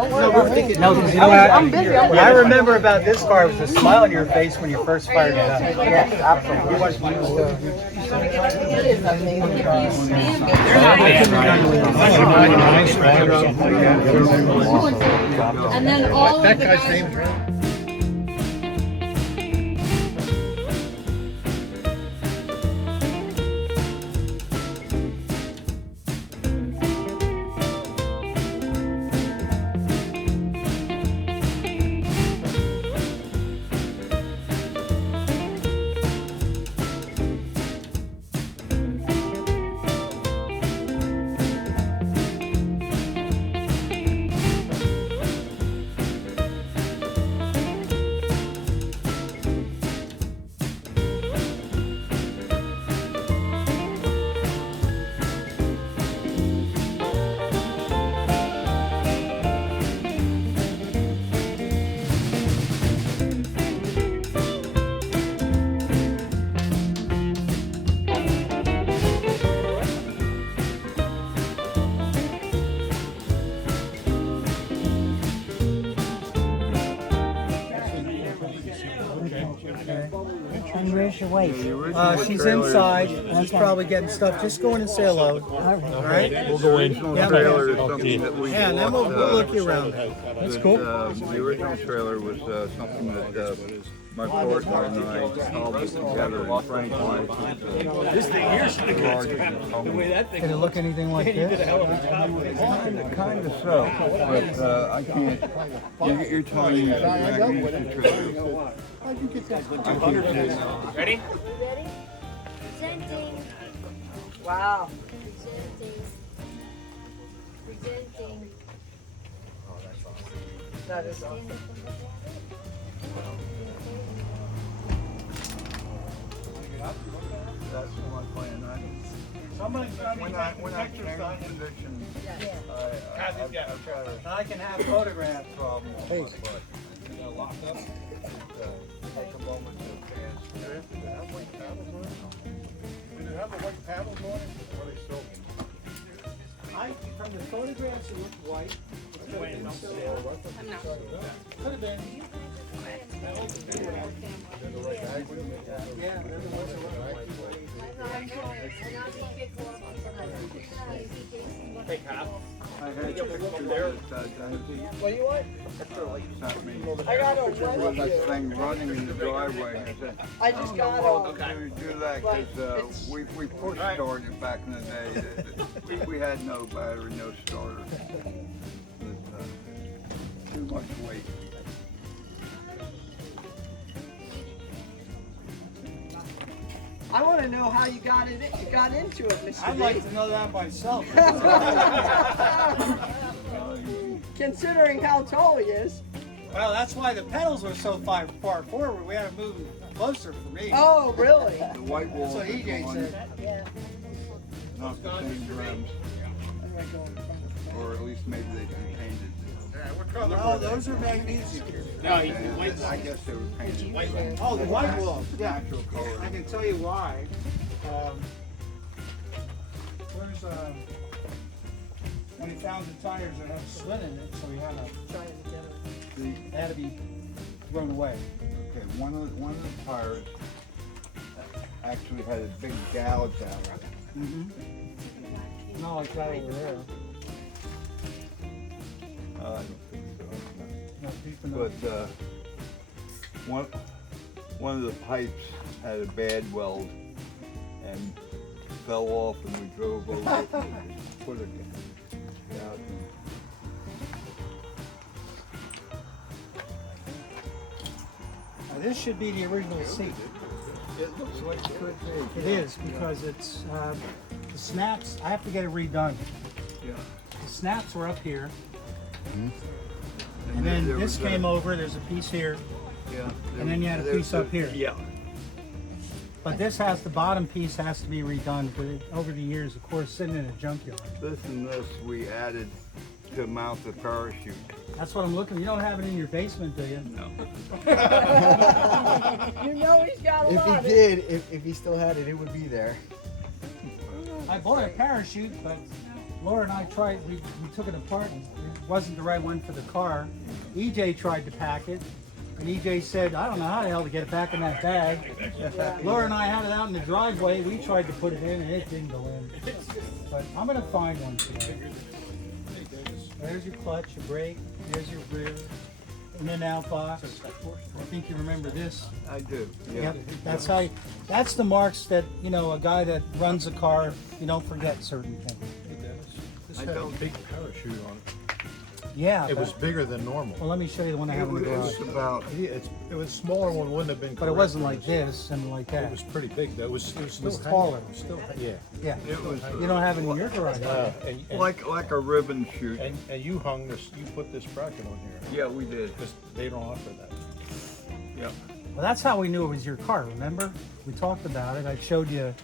Don't worry about me. No, you know what? I'm busy. What I remember about this car was the smile on your face when you first fired it up. Yes, absolutely. It is amazing car. And then all of the guys. And where's your wife? She's inside. She's probably getting stuff. Just go in and say hello. All right? We'll go in. Yeah, Trailer is something that we and then we'll look you around. That's cool. The original trailer was something that my partner and I all put together. And Frank wanted This thing here should have got the way that thing Did it look anything like this? kind of so, but I can't. You're telling me Dragmaster trailer. How'd you get that? Ready? Ready? Presenting. Wow. Presenting. That is awesome. That's my plan. Somebody's got When I change position, I can have photographs. problem on my butt. locked up. Take a moment to advance. Did it have white paddles on it? Did it have the white paddles on it? Or are they silver? From the photographs, it looked white. Could have been. Yeah, there was a Take half. I had pictures that What do you want? sent me. I got a With that thing running in the driveway. I said, I just got do that because we push started back in the day. We had no battery, no starter. Too much weight. I want to know how you got into it, Mr. I'd D. like to know that myself. Considering how tall he is. Well, that's why the pedals were so far forward. We had to move closer for me. Oh, really? The white wall That's what is EJ on, said. not the same rims, or at least maybe they've been painted. No, those are magnesium. No, I guess they were painted. Oh, the white wall. Yeah. Natural color. I can tell you why. Where's when he found the tires that had slit in it, so he had to they had to be thrown away. Okay, one of the tires actually had a big gouge out of it. Not like that over there. I don't think so. Not deep enough. But one of the pipes had a bad weld and fell off, and we drove over it and put it out. Now, this should be the original seat. It looks like it could be. It is because it's the snaps. I have to get it redone. Yeah. The snaps were up here, And and then there this was came over. There's a piece here, Yeah. and then you had a piece up here. Yeah. But this has the bottom piece has to be redone because over the years, of course, sitting in a junkyard. This and this we added to mount the parachute. That's what I'm looking. You don't have it in your basement, do you? No. You know he's got a If lot he of it. did, if he still had it, it would be there. I bought a parachute, but Laura and I tried, we took it apart and it wasn't the right one for the car. EJ tried to pack it and EJ said, I don't know how the hell to get it back in that bag. Laura and I had it out in the driveway. We tried to put it in and it didn't go in. But I'm gonna find one today. There's your clutch, your brake, there's your rear, in and out box. I think you remember this. I do. Yep, that's how. That's the marks that a guy that runs a car. You don't forget certain things. This had a big parachute on it. Yeah. It was bigger than normal. Well, let me show you the one I have in the garage. It's about. Yeah, it was smaller one wouldn't have been. But it wasn't like this and like It that. was pretty big. That was. It was still taller. It was still, yeah. Yeah. It was You don't have it in your garage. And like a ribbon shoot. and you hung this. You put this bracket on here. Yeah, we did. Because they don't offer that. Yeah. Well, that's how we knew it was your car. Remember? We talked about it. I showed you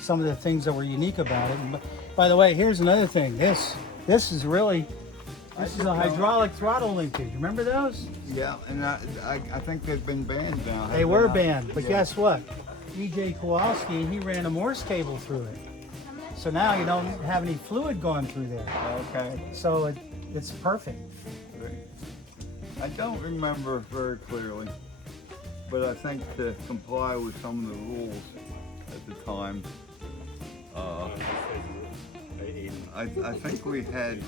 some of the things that were unique about it. And by the way, here's another thing. This is really. This is a hydraulic throttle linkage. Remember those? Yeah, and I think they've been banned now. They were banned, but guess what? EJ Kowalski, he ran a Morse cable through it. So now you don't have any fluid going through there. Okay. So it's perfect. I don't remember very clearly, but I think to comply with some of the rules at the time, I think we had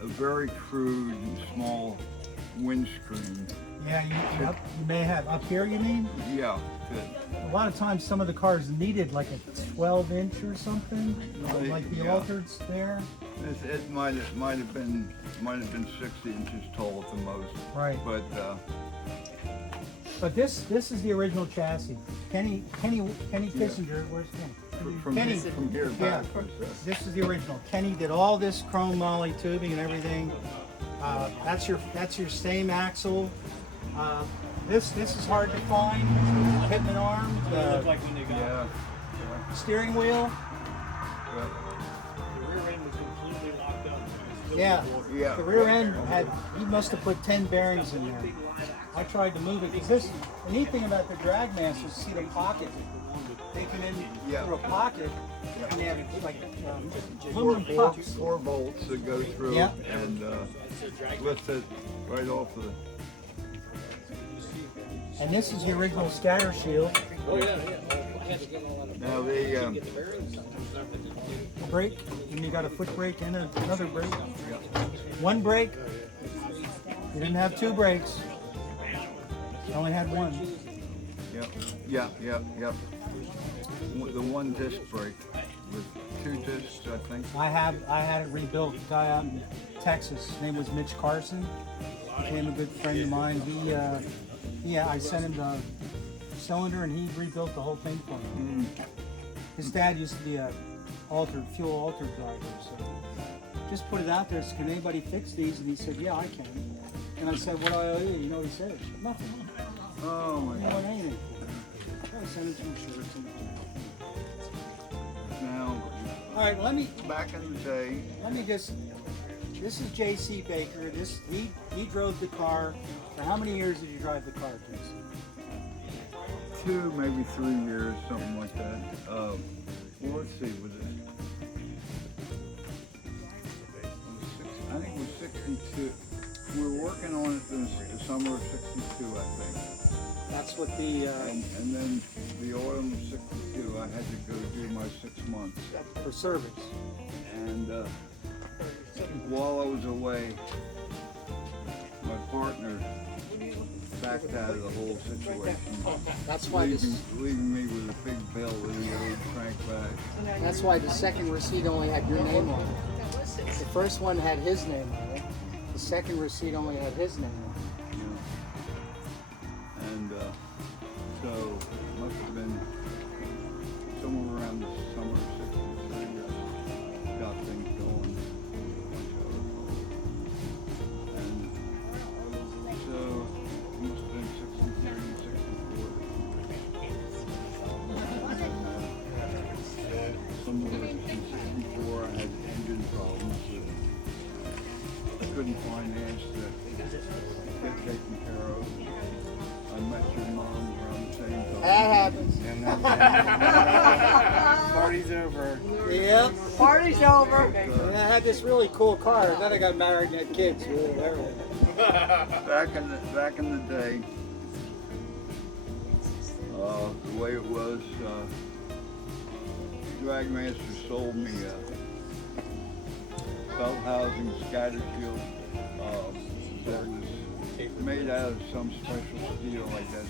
a very crude and small windscreen. Yeah, you may have. Up here, you mean? Yeah. A lot of times some of the cars needed like a 12-inch or something, like the Yeah. Altereds there. It might have been 60 inches tall at the most. Right. But this is the original chassis. Kenny Kissinger, where's Kenny? from here back. This is the original. Kenny did all this chrome moly tubing and everything. That's your same axle. This is hard to find. Pitman arm, Yeah. steering wheel. Yeah. The rear end was completely locked up. Yeah. Yeah. The rear end he must have put 10 bearings in there. I tried to move it because the neat thing about the Dragmaster is see the pocket. They come in through a pocket and they have like aluminum pucks. 4 bolts that go through Yeah. and lift it right off of the. And this is the original scatter shield. Now the Brake, and you got a foot brake and another brake. One brake. You didn't have 2 brakes. You only had 1. Yep. The 1 disc brake with 2 discs, I think. I had it rebuilt. A guy out in Texas, his name was Mitch Carson. Became a good friend of mine. I sent him the cylinder and he rebuilt the whole thing for me. His dad used to be a fuel altered driver, so just put it out there. So, can anybody fix these? And he said, yeah, I can. And I said, what do I owe you? You know what he said? Nothing. Oh my I don't God. want anything. I sent him some shirts. Now, All right, back in the day, this is J.C. Baker. He drove the car. For how many years did you drive the car, J.C.? 2, maybe 3 years, something like that. Well, let's see, was it? I think it was 62. We were working on it in the summer of 62, I think. That's what the And then the autumn of 62, I had to go do my 6 months. for service. And while I was away, my partner backed out of the whole situation, That's why leaving me with a big bill with the old crank back. That's why the second receipt only had your name on it. The first one had his name on it. The second receipt only had his name on it. Yeah. And so it must have been somewhere around the summer of 63 got things going. And so it must have been 63 and 64. Some of it in 64 I had engine problems that I couldn't finance to get taken care of. I met your mom around the same time. That happens. And then party's over. Yep. Party's over. And I had this really cool car. Then I got married and had kids. Everything. Back in the day, the way it was, Dragmaster sold me belt housing scatter shield that was made out of some special steel, I guess,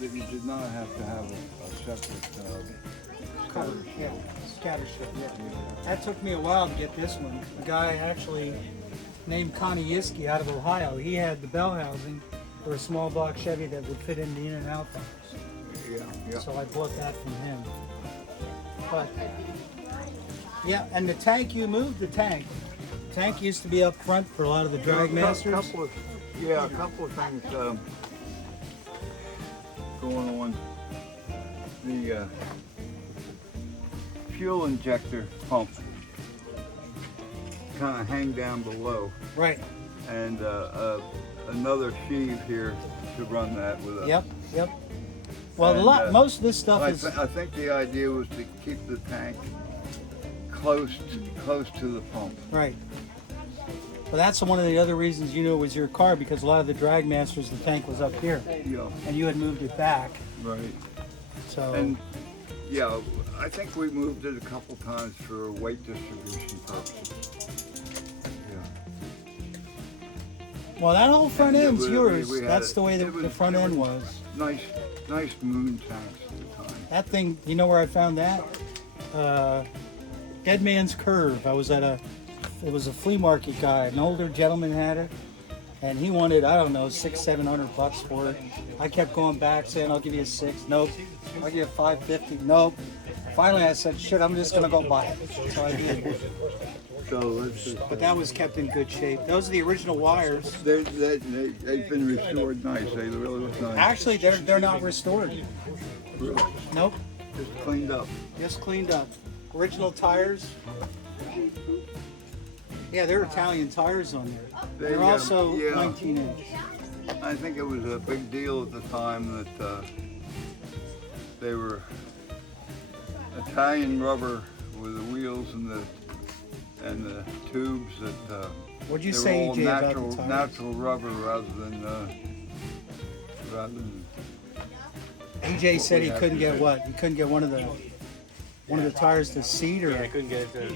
that you did not have to have a separate scatter shield. Yeah, scatter shield. Yeah. That took me a while to get this one. A guy actually named Kowalski out of Ohio. He had the bell housing for a small block Chevy that would fit in the in and out doors. Yeah. So I bought that from him. But yeah, and the tank, you moved the tank. The tank used to be up front for a lot of the Dragmasters. A couple of things going on. The fuel injector pump kind of hang down below, Right. and another sheave here to run that with. Yep. Well, And, most of this stuff is. I think the idea was to keep the tank close to the pump. Right. Well, that's one of the other reasons you knew it was your car, because a lot of the Dragmasters, the tank was up here, Yeah, and you had moved it back. right. So. And yeah, I think we moved it a couple times for weight distribution purposes. Yeah. Well, that whole front And end's yours. we had That's it- the way it the front end was. Nice moon tanks at the time. That thing, you know where I found that? Dead Man's Curve. It was a flea market guy. An older gentleman had it, and he wanted, I don't know, $600-700 for it. I kept going back saying, I'll give you a $6. Nope. I'll give you $550. Nope. Finally, I said, shit, I'm just gonna go buy it. So I did. So let's just, But that was kept in good shape. Those are the original wires. they've been restored nice. They really look nice. Actually, they're not restored. Really, Nope. just cleaned up. Just cleaned up. Original tires. Yeah, they're Italian tires on there. They're also yeah. 19-inch. I think it was a big deal at the time that they were Italian rubber with the wheels and the tubes that What'd you they say, were all EJ, about the tires? natural rubber rather than EJ said he couldn't get what? He couldn't get one of the tires to seat, or. I couldn't get it to.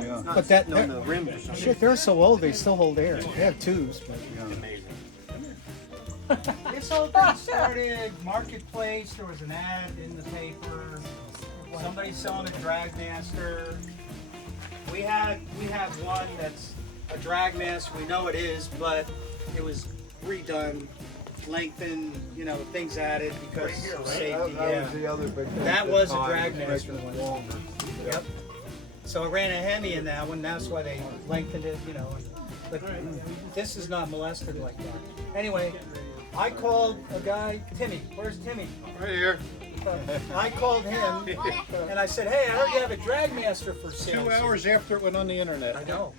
yeah. But that On the rim or something. shit, they're so old they still hold air. They have tubes, but. Amazing. This whole thing started Marketplace. There was an ad in the paper. Somebody selling a Dragmaster. We have one that's a Dragmaster. We know it is, but it was redone, lengthened, things added because of safety. That was the other big thing. That at was the a time, Dragmaster making it one. longer. Yep. So I ran a Hemi in that one. That's why they lengthened it, But this is not molested like that. Anyway, I called a guy, Timmy. Where's Timmy? Right here. I called him and I said, hey, I heard you have a Dragmaster for sale. 2 hours after it went on the internet. I know.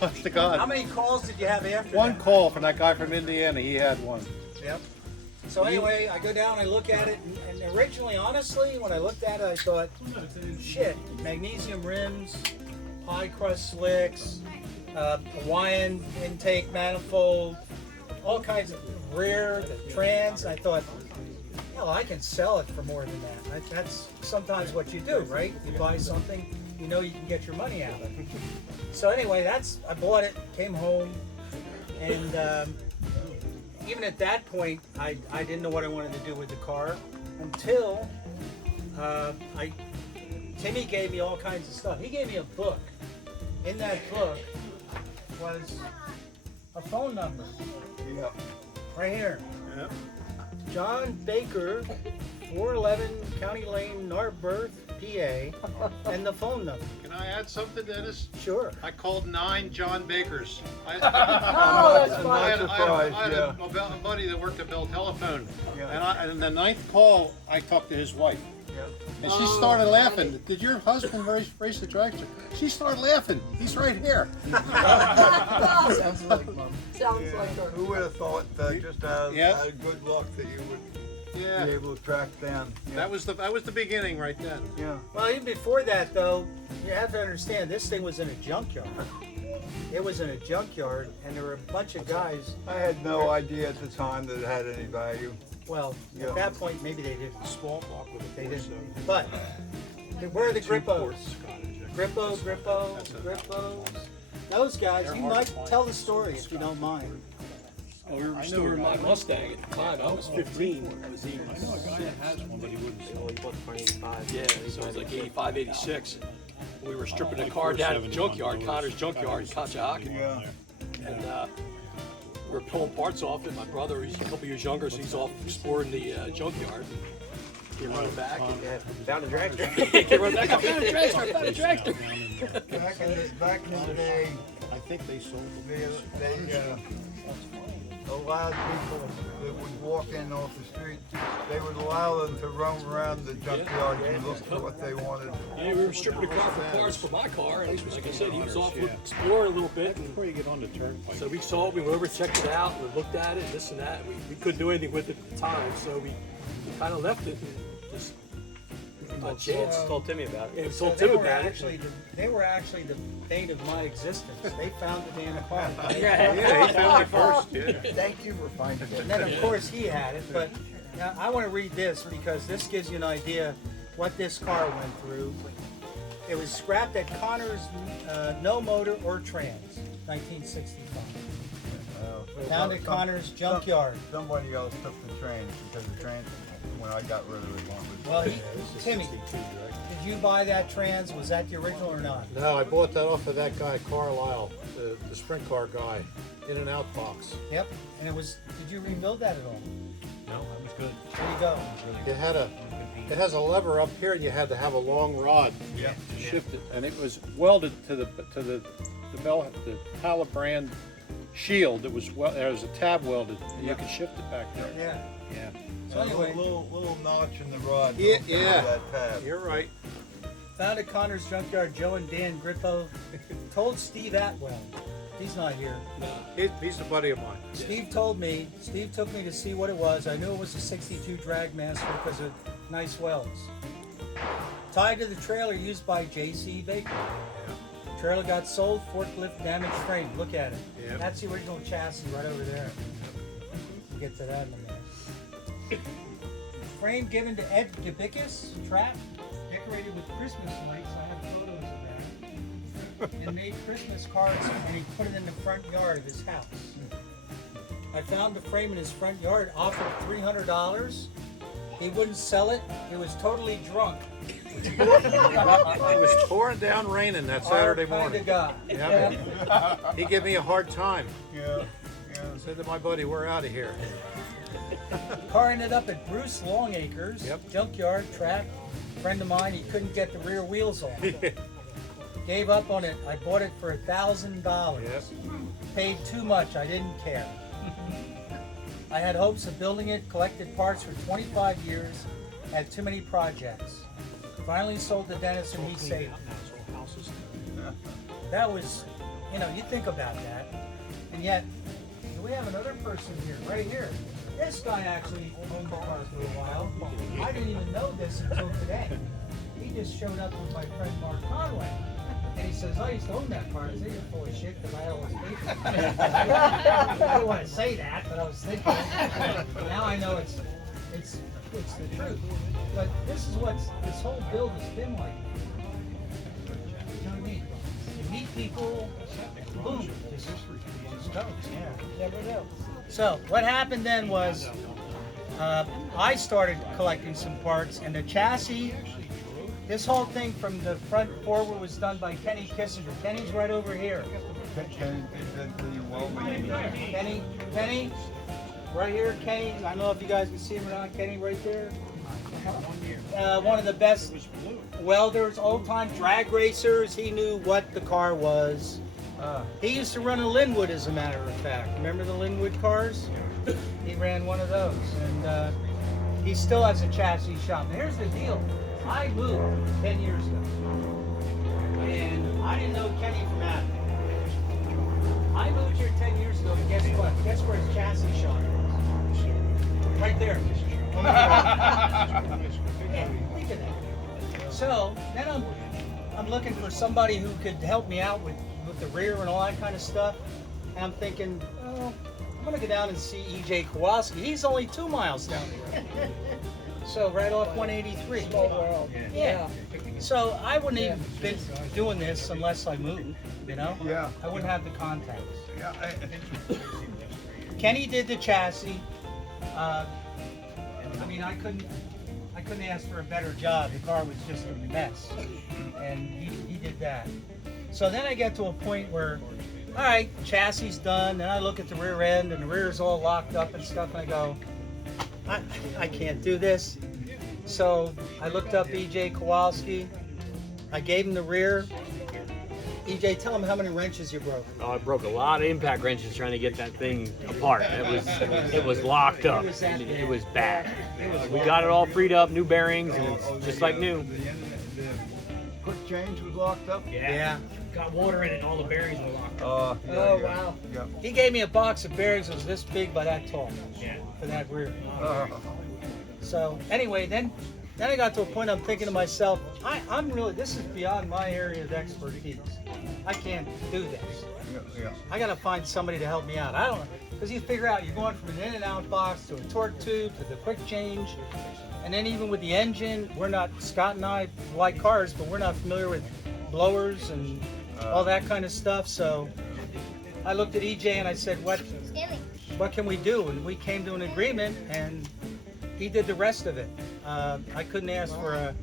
Honest to How God. many calls did you have after One that? call from that guy from Indiana. He had one. Yep. So anyway, I go down, I look at it, and originally, honestly, when I looked at it, I thought, shit, magnesium rims, pie crust slicks, Hawaiian intake manifold, all kinds of rear, the trans. I thought, hell, I can sell it for more than that. That's sometimes what you do, right? You buy something, you know you can get your money out of it. So anyway, I bought it, came home, and even at that point, I didn't know what I wanted to do with the car until Timmy gave me all kinds of stuff. He gave me a book. In that book was a phone number. Yeah. Right here. Yep. John Baker, 411 County Lane, Narberth, PA, and the phone number. Can I add something, Dennis? Sure. I called 9 John Bakers. Oh, that's funny. I had yeah. a buddy that worked at Bell Telephone, Yeah. and the 9th call, I talked to his wife. Yeah. And she started laughing. Did your husband race the dragster? She started laughing. He's right here. Sounds like her. Who would have thought just out Yeah. of good luck that you would Yeah. be able to track down? That was the beginning right then. Yeah. Well, even before that, though, you have to understand this thing was in a junkyard. It was in a junkyard, and there were a bunch of guys. I had no idea at the time that it had any value. Well, Yeah. at that point, maybe they didn't. Small block with a They force, didn't. But where are the Grippos? Grippo. Grippos. Those guys, you might tell the story if you don't mind. We were restoring my Mustang at the time. I was 15. I was I know a guy that has one, but he wouldn't sell it. Yeah, so it was like 85, 86. We were stripping the car down at the junkyard, Connor's junkyard in Conshohocken. Yeah. And we were pulling parts off it. My brother, he's a couple years younger, so he's off exploring the junkyard. Came running back. Found a dragster. Came running back. I found a dragster. I found a dragster. Back in the day, I think they sold they them. allowed people that would walk in off the street, they would allow them to roam around the junkyard and look for what they wanted. Yeah, we were stripping the car for parts for my car. And like I said, he was off exploring a little bit. And Before you get on the turnpike. so we saw it, we went over, checked it out, we looked at it, this and that. We couldn't do anything with it at the time, so we kind of left it and just by chance. Told Timmy about it. Yeah, we So told they Tim were about it. they were actually the bane of my existence. They found the damn car. Yeah, he found it first. Yeah. Thank you for finding And then of course he had it, but now I want to read this because this gives you an idea what this car went through. It was scrapped at Connor's no motor or trans, 1965. Found at Connor's junkyard. Somebody else took the train because the train, when I got rid of it, was. Well, Timmy, did you buy that trans? Was that the original or not? No, I bought that off of that guy Carlisle, the sprint car guy, in and out box. Yep. And it was. Did you rebuild that at all? No, that was good. There you go. It has a lever up here, and you had to have a long rod to shift it, and it was welded to the Palabrand shield. There was a tab welded, and you could shift it back there. Yeah. Yeah. So anyway, Little notch in the rod. Yeah, for yeah. That tab. You're right. found at Connor's junkyard. Joe and Dan Grippo told Steve Atwell. He's not here. He's a buddy of mine. Steve told me. Steve took me to see what it was. I knew it was a '62 Dragmaster because of nice welds. Tied to the trailer used by J.C. Baker. Trailer got sold, forklift damaged frame. Look at it. Yep. That's the original chassis right over there. We'll get to that in a minute. Frame given to Ed Dubicus, trap, decorated with Christmas lights. I have photos of that. And made Christmas cards, and he put it in the front yard of his house. I found the frame in his front yard, offered $300. He wouldn't sell it. He was totally drunk. It was pouring down raining that Saturday morning. Kind of guy. Yeah. He gave me a hard time. Yeah. I said to my buddy, we're out of here. Car ended up at Bruce Longacre's Yep. junkyard track. Friend of mine, he couldn't get the rear wheels off. Gave up on it. I bought it for $1,000. Yep. Paid too much. I didn't care. I had hopes of building it. Collected parts for 25 years. Had too many projects. Finally sold to Dennis and he saved it. That was, you think about that. And yet, we have another person here, right here. This guy actually owned the car for a while. I didn't even know this until today. He just showed up with my friend Mark Conway. And he says, I used to own that car. I said, you're full of shit because I always paid for it. I don't want to say that, but I was thinking it. Now I know it's the truth. But this is what this whole build has been like. You know what I mean? You meet people, boom, just goes. Yeah, never know. So what happened then was I started collecting some parts, and the chassis, this whole thing from the front forward was done by Kenny Kissinger. Kenny's right over here. Kenny, right here, Kenny. I don't know if you guys can see him or not. Kenny right there. One of the best welders, old-time drag racers. He knew what the car was. He used to run a Linwood, as a matter of fact. Remember the Linwood cars? He ran one of those, and he still has a chassis shop. Now, here's the deal. I moved 10 years ago, and I didn't know Kenny from Adam. I moved here 10 years ago, and guess what? Guess where his chassis shop is? Right there. Yeah, think of that. So then I'm looking for somebody who could help me out with the rear and all that kind of stuff. And I'm thinking, oh, I'm gonna go down and see EJ Kowalski. He's only 2 miles down the road. So right off 183. Small world. Yeah. So I wouldn't even been doing this unless I moved, you know? Yeah. I wouldn't have the contacts. Yeah, Kenny did the chassis. I mean, I couldn't ask for a better job. The car was just a mess, and he did that. So then I get to a point where, all right, chassis done. Then I look at the rear end, and the rear's all locked up and stuff, and I go, I can't do this. So I looked up EJ Kowalski. I gave him the rear. EJ, tell him how many wrenches you broke. Oh, I broke a lot of impact wrenches trying to get that thing apart. It was locked up. It was bad. We got it all freed up, new bearings, and it's just like new. the quick change was locked up? Yeah. Got water in it, and all the bearings were locked up. Oh, wow. Yeah. He gave me a box of bearings that was this big by that tall. Yeah. For that rear. So, So anyway, then I got to a point I'm thinking to myself, I'm really, this is beyond my area of expertise. I can't do this. yeah. I got to find somebody to help me out. I don't know, because you figure out you're going from an in and out box to a torque tube to the quick change. And then even with the engine, Scott and I like cars, but we're not familiar with blowers and all that kind of stuff. So I looked at EJ and I said, what can we do? And we came to an agreement, and he did the rest of it. I couldn't ask for a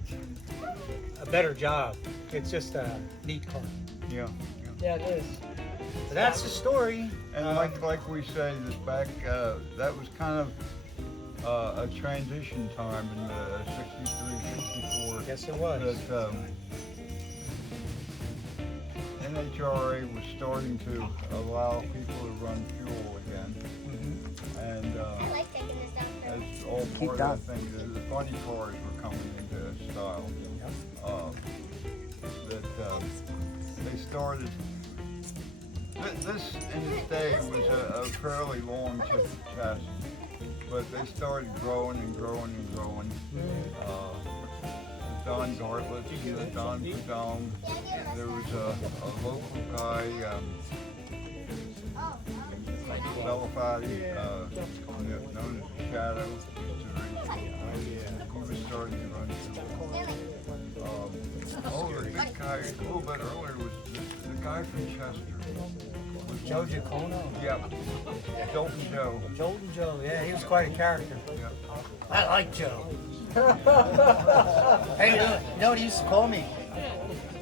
better job. It's just a neat car. Yeah. Yeah, it is. So that's the story. And like we say, that back, that was kind of a transition time in the 63, 64. Yes, it was. That NHRA was starting to allow people to run fuel again. And as all part of the thing, the funny cars were coming into style. They started. This in its day was a fairly long chassis, but they started growing and growing and growing. Don Gartlett, Don Pudom. There was a local guy, Belafati, known as the Shadow. He was starting to run fuel. The big guy a little bit earlier was the guy from Chester. Joe Giacono? Yeah, Jolton Joe. Jolton Joe, yeah, he was quite a character. Yeah. I like Joe. Hey, you know what he used to call me?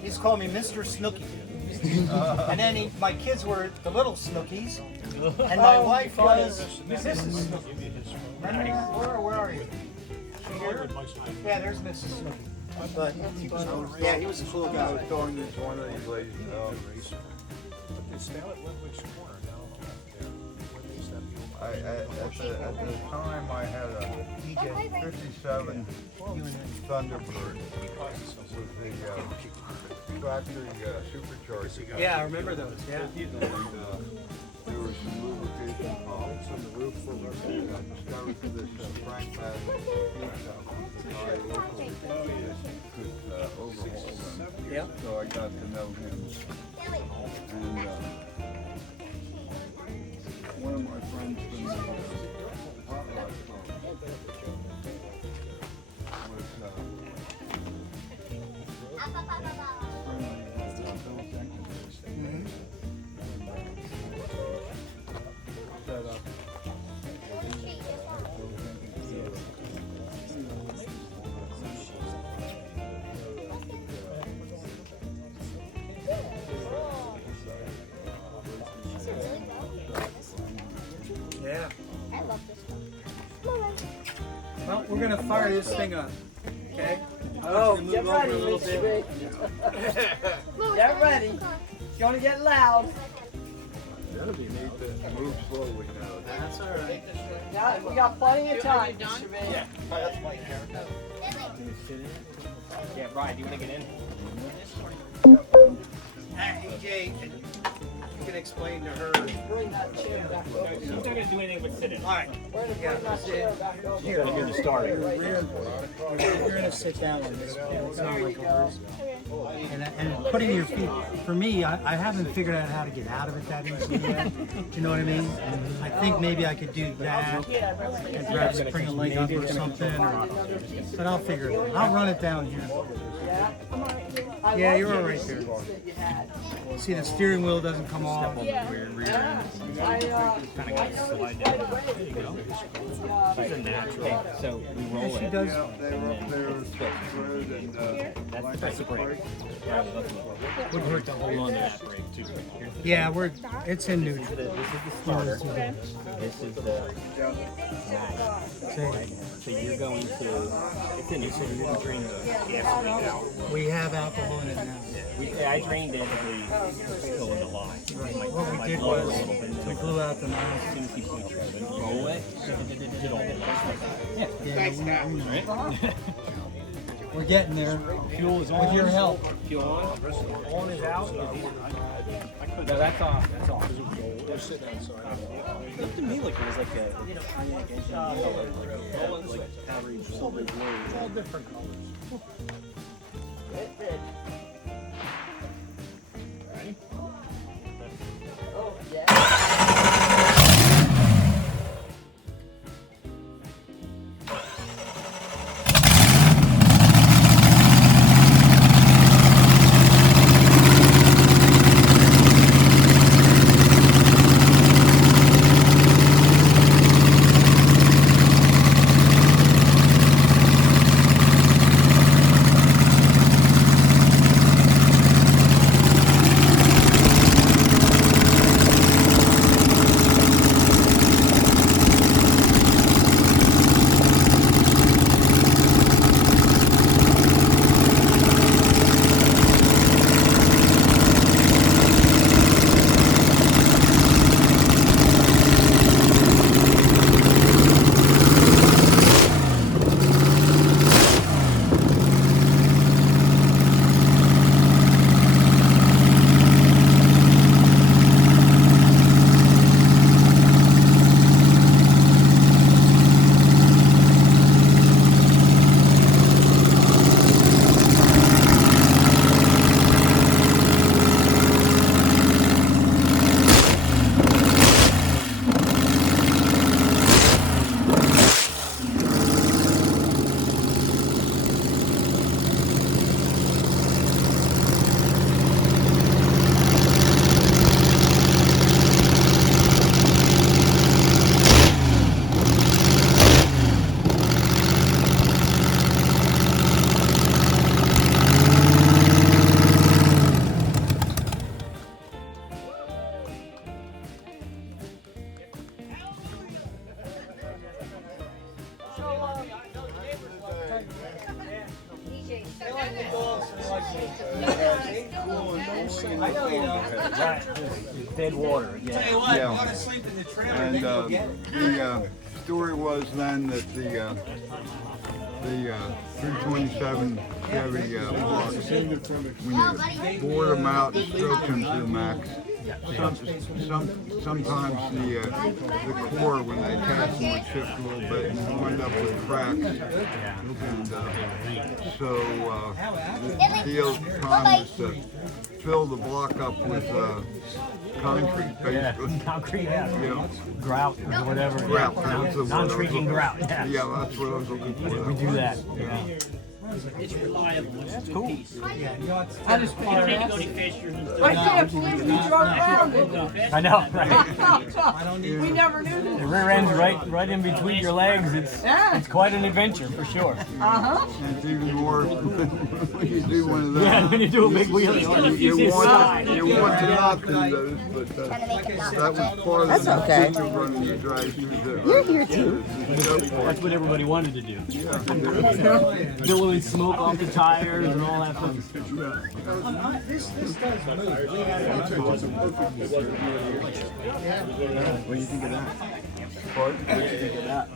He used to call me Mr. Snooky. And then my kids were the little Snookies, and my wife was Mrs. Snooky. Remember? Where are you? Here? Yeah, there's Mrs. Snooky. But yeah, he was a cool I guy. was talking to one of these ladies. It's down at Ludwig's Corner, down on that there. At the time, I had a 57 Thunderbird with the factory supercharger. Yeah, I remember those. Yeah. There was some lubrication problems on the roof for us. I discovered this Frank Madden guy locally could overhaul them. Yeah. So I got to know him. And one of my friends from the Hot Rod Club was set up. Yeah. I love this one. Well, we're gonna fire this thing up. Okay? Oh, Move get over ready, a little Mr. bit. Big. Get ready. It's gonna get loud. Move slowly now. That's all right. Yeah, we got plenty of time, Mr. Vane. Yeah, Brian, do you want to get in? Hey, EJ, you can explain to her. Bring that chair back over. He's not gonna do anything but sit in. All right. We're gonna bring that chair back over. He's gonna do the starting. You're gonna sit down on this. It's not like ours. And putting your feet, for me, I haven't figured out how to get out of it that easily yet. Do you know what I mean? I think maybe I could do that and perhaps bring a leg up or something. But I'll figure it out. I'll run it down here. Yeah, you're all right there. See, the steering wheel doesn't come off. I noticed right away. He's a natural. So we roll She it. does. They were up there, road, and That's the brake. Would hurt to hold on to that brake too. Yeah, it's in neutral. This is the starter. This is the so you're going to it's in so you're gonna drain the gas leak out. We have alcohol in it now. I drained it still in the line. What we did was we blew out the As nozzle. soon as he puts it, roll it, get all that. Yeah, we're getting there. Fuel is on. With your help. Fuel on. On is out. No, that's off. That's off. They're sitting outside. It looked to me like it was like a Pontiac engine color, like average silver blue. It's all different colors. Ready? Oh, yeah. I know you don't. Dead water again. Tell you what, Yeah. I want to sleep in the trailer And and then go get it. the story was then that the 327 Chevy blocks, when you bore them out and stroke them to the max, sometimes the core, when they attach them, would shift a little bit and you wind up with cracks. And so the deal time is to fill the block up with concrete, basically. Concrete, yeah. Yeah. Grout or whatever. Grout, that's the word. Non-shrinking grout. Yeah, that's what I was looking for. We do that. Yeah. It's reliable. It's a Cool. good piece. Yeah, you know what's I just You don't need to go any faster than I can't believe you drove around with it. I know, right? I don't need We to. never knew The that. rear end's right in between your legs. It's quite an adventure for sure. Uh-huh. And it's even more when you do one of those. Yeah, when you do a big wheelie. You want to not do those, but that was part of That's the okay. feature of running the drive-through. You're here too. That's what everybody wanted to do. Billowing smoke off the tires and all that fun stuff. This does move. We had it. What do you think of that? Pardon? What do you think of that?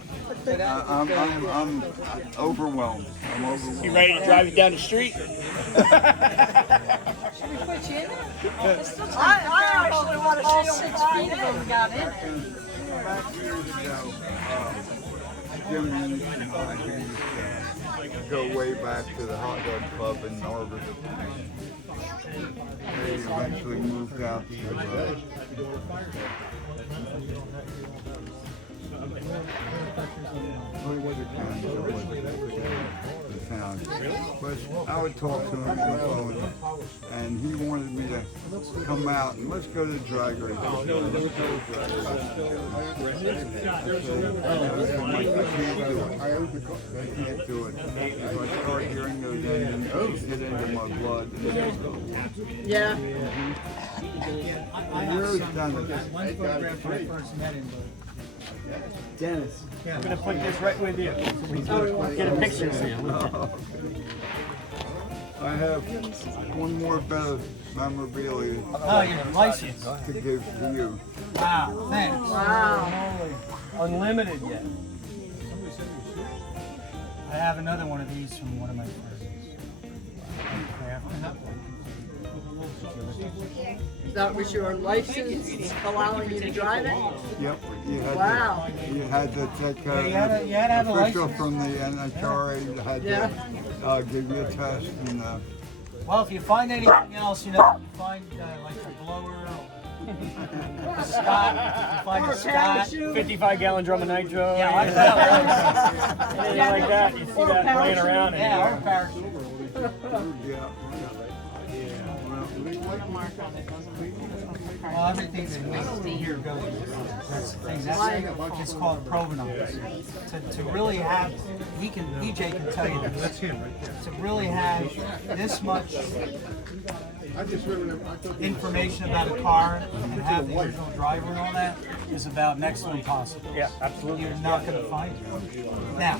I'm overwhelmed. I'm overwhelmed. You ready to drive it down the street? Should we put you in there? I actually want to see them fly in. Got in it. About years ago, Jim Haines and I used to go way back to the hot dog club in Norwood. They eventually moved out to the town. But I would talk to him on the phone, and he wanted me to come out and let's go to the drag race. I can't do it. I can't do it. If I start hearing those engines hit into my blood. Yeah. Where is Dennis? One photograph when I first met him. Dennis. Yeah. I'm gonna put this right with you. So we can get a picture of you. I have one more bit of memorabilia Oh, your license. to give to you. Wow, thanks. Wow. Unlimited yet. I have another one of these from one of my friends. That was your license allowing you to drive it? Yep. You had Wow. to, you had to take you had to have a official license. from the NHRA had Yeah. to give you a test and Well, if you find anything else, you know, you find like a blower or a Scott, you find a Scott. 55-gallon drum of nitro. Yeah, like that. Anything like that. You see that laying around. Yeah, or parachute. yeah. Well, everything that we here goes. That's the thing. That's it's called provenance. To really have, EJ can tell you this. That's him right there. To really have this much information about a car and have the original driver and all that is about next to impossible. Yeah, absolutely. You're not going to find it. Now,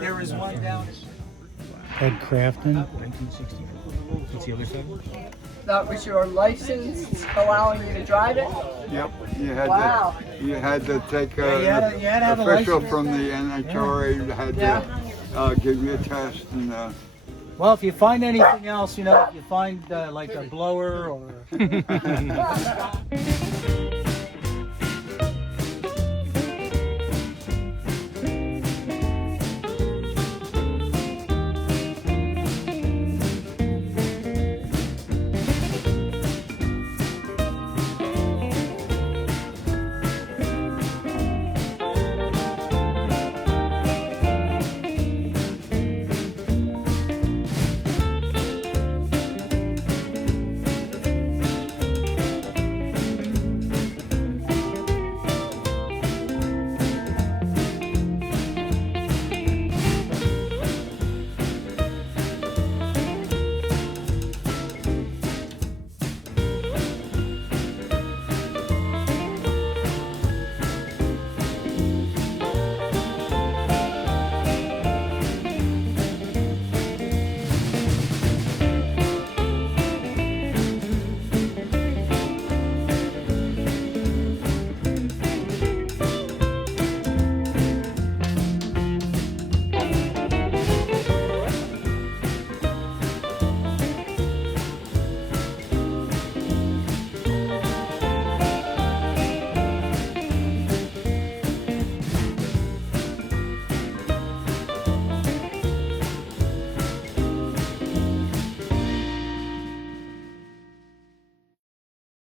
there is one down. Ed Crafton. 1964. What's the other side? That was your license allowing you to drive it? Yep. You had Wow. to take you had to have a official license. from the NHRA had to give you a test and Well, if you find anything else, you know, if you find like a blower or